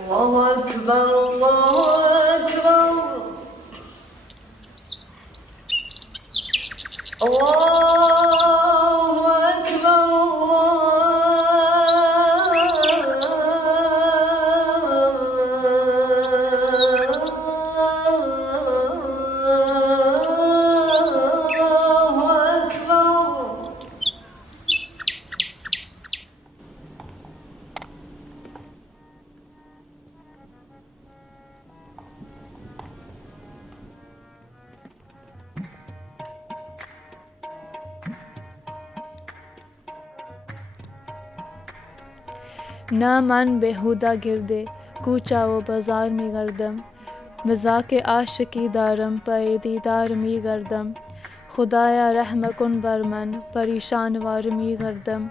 الله أكبر الله أكبر الله أكبر ना मन बेहुदा गिरदे कूचा वो बाजार में गर्दम मज़ाक़ आशिकी दारम पे दीदार मी गर्दम खुदाया रहम कुन बरमन परेशान वार मी गर्दम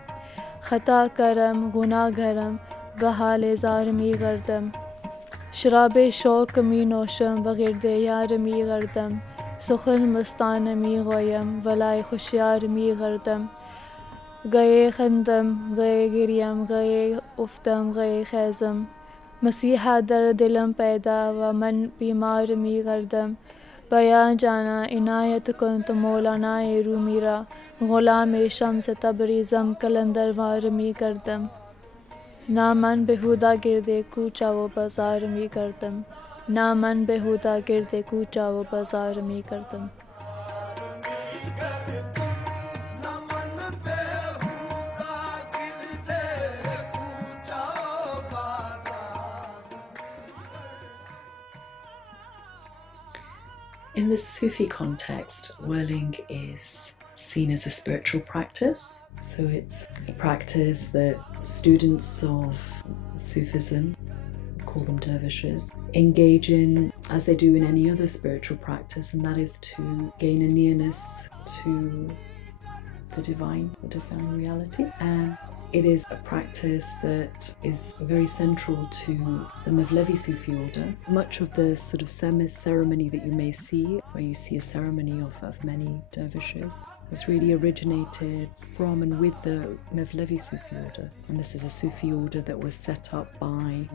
ख़ता करम गुनाह गरम बहाल ज़ार मी गर्दम शराब शौक मी नोशम बगिरदे यार मी गर्दम सुखन मस्तान मी गोयम वलाय खुशियार मी गर्दम गए खंदम गए गिरियम गए उफ्तम गए खैज़म मसीहा दर दिलम पैदा व मन बीमार मी गर्दम बयां जाना इनायत कुंत मौलानाए रूमीरा ग़ुलाम शम्स तबरीज़म कलंदर वार मी गर्दम ना मन बेहुदा गिरदे कूचा वो बाजार मी गर्दम ना मन बेहुदा गिरदे कूचा वो बाजार मी गर्दम। In the Sufi context, whirling is seen as a spiritual practice. So it's a practice that students of Sufism, call them dervishes, engage in as they do in any other spiritual practice, and that is to gain a nearness to the divine reality. And it is a practice that is very central to the Mevlevi Sufi order. Much of the sort of ceremony that you may see, where you see a ceremony of many dervishes, has really originated from and with the Mevlevi Sufi order. And this is a Sufi order that was set up by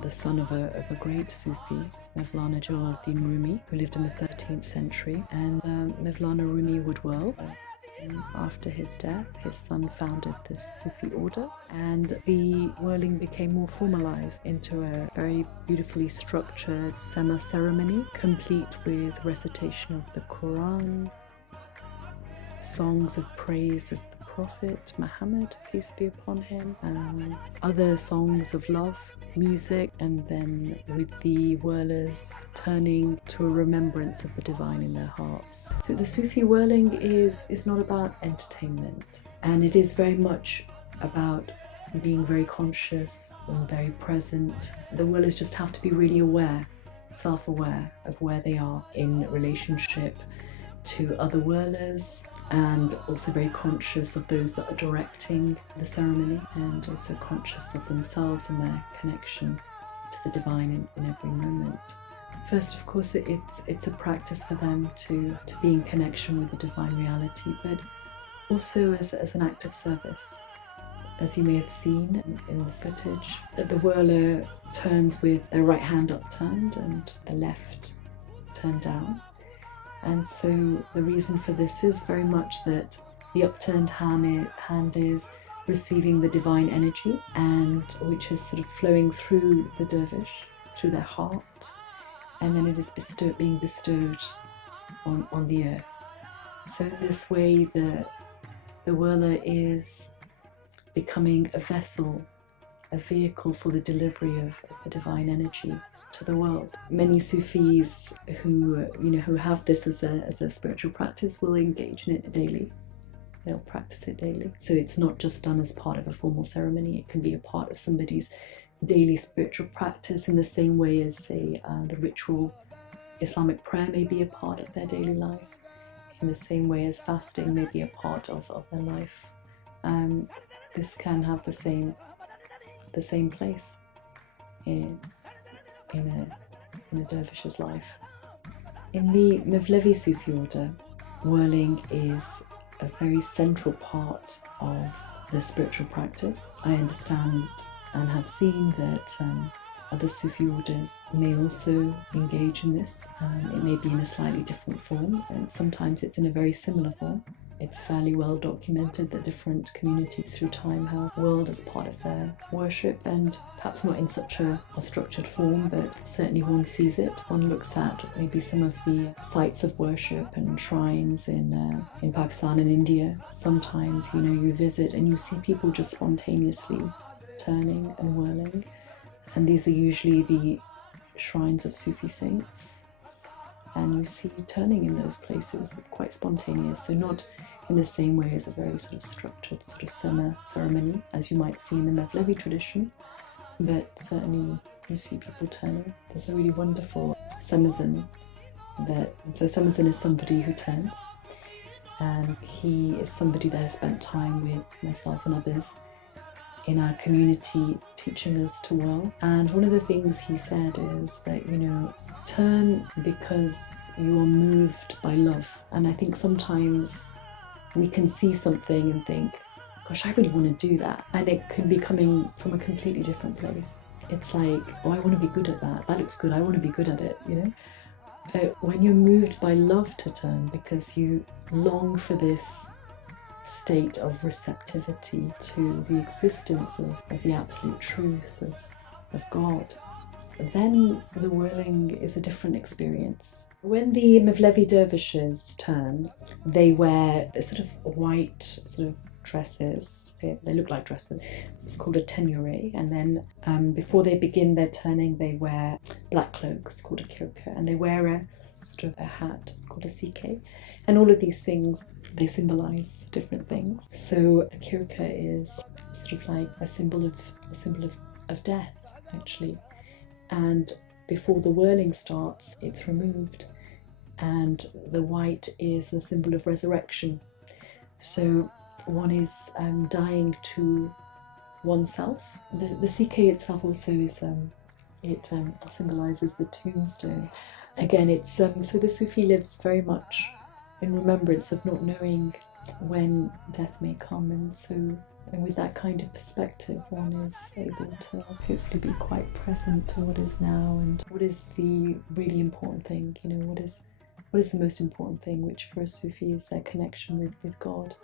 the son of a great Sufi, Mevlana Jalāl Rūmī, who lived in the 13th century. And Mevlana Rūmī would whirl. After his death, his son founded this Sufi order, and the whirling became more formalized into a very beautifully structured Sema ceremony, complete with recitation of the Quran, songs of praise of the Prophet Muhammad, peace be upon him, other songs of love, music, and then with the whirlers turning to a remembrance of the divine in their hearts. So the Sufi whirling is not about entertainment, and it is very much about being very conscious and very present. The whirlers just have to be really aware, self-aware of where they are in relationship to other whirlers, and also very conscious of those that are directing the ceremony, and also conscious of themselves and their connection to the divine in every moment. First, of course, it's a practice for them to be in connection with the divine reality, but also as an act of service. As you may have seen in the footage, that the whirler turns with their right hand upturned and the left turned down. And so the reason for this is very much that the upturned hand is receiving the divine energy, and which is sort of flowing through the dervish, through their heart, and then it is being bestowed on the earth. So in this way, the whirler is becoming a vessel, a vehicle for the delivery of the divine energy to the world. Many Sufis who have this as a spiritual practice will engage in it daily. They'll practice it daily. So it's not just done as part of a formal ceremony. It can be a part of somebody's daily spiritual practice, in the same way as, say, the ritual Islamic prayer may be a part of their daily life, in the same way as fasting may be a part of their life. This can have the same place in a dervish's life. In the Mevlevi Sufi order, whirling is a very central part of the spiritual practice. I understand and have seen that Other Sufi orders may also engage in this. It may be in a slightly different form, and sometimes it's in a very similar form. It's fairly well documented that different communities through time have whirled as part of their worship, and perhaps not in such a structured form, but certainly one sees it. One looks at maybe some of the sites of worship and shrines in Pakistan and India. Sometimes, you visit and you see people just spontaneously turning and whirling, and these are usually the shrines of Sufi saints. And you see turning in those places quite spontaneous, so not in the same way as a very sort of structured sort of ceremony as you might see in the Mevlevi tradition, but certainly you see people turning. There's a really wonderful samazan so samazan is somebody who turns, and he is somebody that has spent time with myself and others in our community teaching us to whirl. And one of the things he said is that, turn because you are moved by love. And I think sometimes we can see something and think, gosh, I really want to do that. And it can be coming from a completely different place. It's like, oh, I want to be good at that. That looks good. I want to be good at it, But when you're moved by love to turn because you long for this state of receptivity to the existence of the absolute truth of God, then the whirling is a different experience. When the Mevlevi dervishes turn, they wear sort of white sort of dresses. They look like dresses. It's called a tenure, and then before they begin their turning, they wear black cloaks called a 𝐓𝐡𝐞, and they wear a sort of a hat. It's called a 𝐓𝐡𝐞, and all of these things, they symbolize different things. So the 𝐓𝐡𝐞 is sort of like a symbol of death, actually. And before the whirling starts, it's removed, and the white is a symbol of resurrection. So one is dying to oneself. The 𝐓𝐶 itself also is it symbolizes the tombstone. Again, it's so the Sufi lives very much in remembrance of not knowing when death may come, and with that kind of perspective, one is able to hopefully be quite present to what is now and what is the really important thing. What is the most important thing, which for a Sufi is their connection with God.